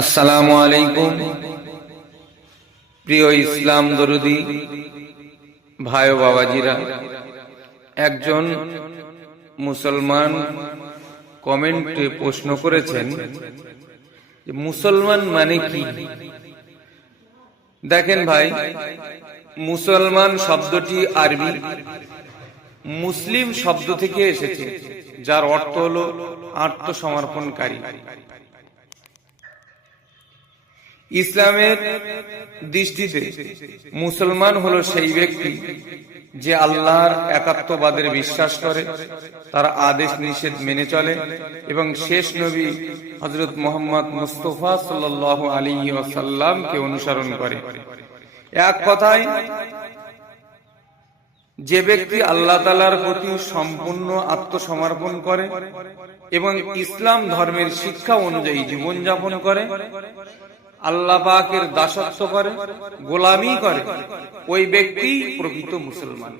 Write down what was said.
আসসালামু আলাইকুম। প্রিয় ইসলাম দরদি ভাই ও বাবাজিরা, একজন মুসলমান কমেন্টে প্রশ্ন করেছেন যে মুসলমান মানে কি। দেখেন ভাই, মুসলমান শব্দটি আরবি মুসলিম শব্দ থেকে এসেছে, যার অর্থ হলো আত্মসমর্পণকারী। ইসলামের দৃষ্টিতে মুসলমান হলো সেই ব্যক্তি যে আল্লাহর একাত্মবাদের বিশ্বাস করে, তার আদেশ নিষেধ মেনে চলে এবং শেষ নবী হযরত মুহাম্মদ মুস্তাফা সাল্লাল্লাহু আলাইহি ওয়াসাল্লামকে অনুসরণ করে। এক কথায়, যে ব্যক্তি আল্লাহ তাআলার প্রতি সম্পূর্ণ আত্মসমর্পণ করে এবং ইসলাম ধর্মের শিক্ষা অনুযায়ী জীবনযাপন করে, আল্লাহ পাকের দাসত্ব করে, গোলামি করে, ওই ব্যক্তি প্রকৃত মুসলমান।